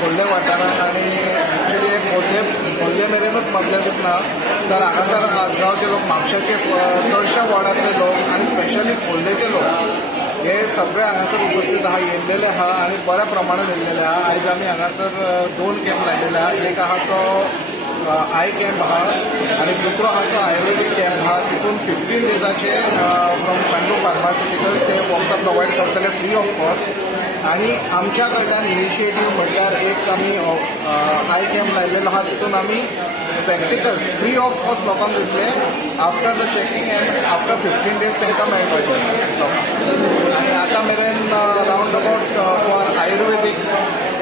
खोल्ले वाठारांत आनी एक्चुली खोल्ले मेरेनूच मर्यादीत ना, तर हांगासर आसगांवचे लोक, म्हापशाचे चडशा वॉर्डांतले लोक आनी स्पेशली खोल्लेचे लोक हे सगळे हांगासर उपस्थित आहा, येयल्लेले आहा आनी बऱ्या प्रमाणात येयल्लेले आहा. आयज आमी हांगासर 2 कॅम्प लायलेले आहा. एक आहा तो आय कॅम्प आहा आनी दुसरो आहा तो आयुर्वेदीक कॅम्प आहा. तितून 15 डेजाचे फ्रॉम संडू फार्मास्युटिकल्स ते वखदां प्रोवायड करतले फ्री ऑफ कॉस्ट. आणि आमच्या कडल्यान इनिशिएटीव म्हटल्यार एक आमी आय कॅम्प लायलेलो आहा. तितून आमी स्पेक्टिकल्स फ्री ऑफ कॉस्ट लोकांक दितले after the checking end after 15 days तांकां मेळपाचे लोकांक. आनी आतां मेरेन रावंड अबावट फॉर आयुर्वेदीक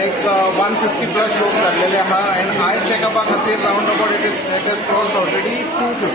एक 150+ लोक जाल्लेले आहा एंड आय चेकअपा खातीर round about it is crossed already 250.